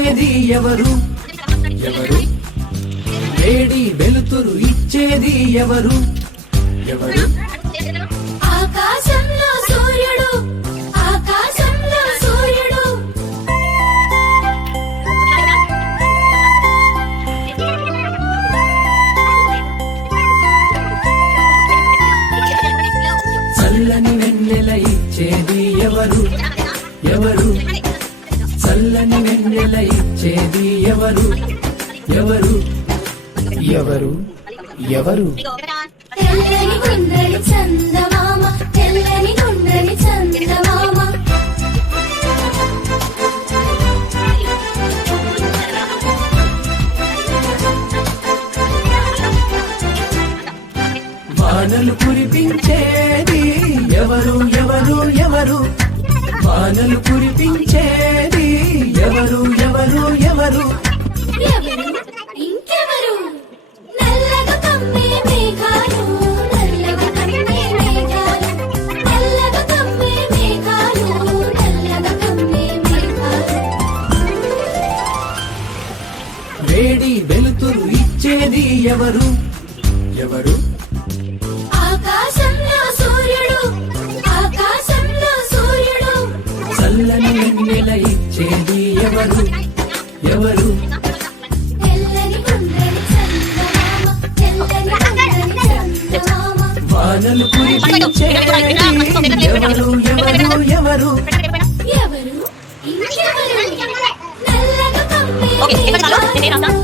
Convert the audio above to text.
ఇచ్చేది ఎవరు ఎవరు వేడి వెలుతురు ఇచ్చేది ఎవరు ఎవరు ఆకాశంలో సూర్యుడు ఆకాశంలో సూర్యుడు చల్లని వెన్నెల ఇచ్చేది ఎవరు ఎవరు చల్లని వెన్నెల ఇచ్చేది ఎవరు ఎవరు ఎవరు ఎవరు తెల్లని గుండ్రని చందమామ తెల్లని గుండ్రని చందమామ వానలు కురిపించేది ఎవరు ఎవరు ఎవరు వానలు కురిపించేది ఎవరు ఎవరు ఎవరు ఎవరు ఇంకెవరు నల్లగా కమ్మే మేఘాలు నల్లగా కమ్మే మేఘాలు నల్లగా కమ్మే మేఘాలు నల్లగా కమ్మే మేఘాలు వేడి వెలుతురు ఇచ్చేది ఎవరు ఎవరు ఆకాశంలో సూర్యుడు ఆకాశంలో సూర్యుడు చల్లని వెన్నెల ఇచ్చేది ఎవరు ఎవరు తెల్లని గుండ్రని చందమామ తెల్లని గుండ్రని చందమామ వానలు కురిపించేది ఎవరు ఎవరు ఎవరు ఎవరు ఇంకెవరు నల్లగా కమ్మే మేఘాలు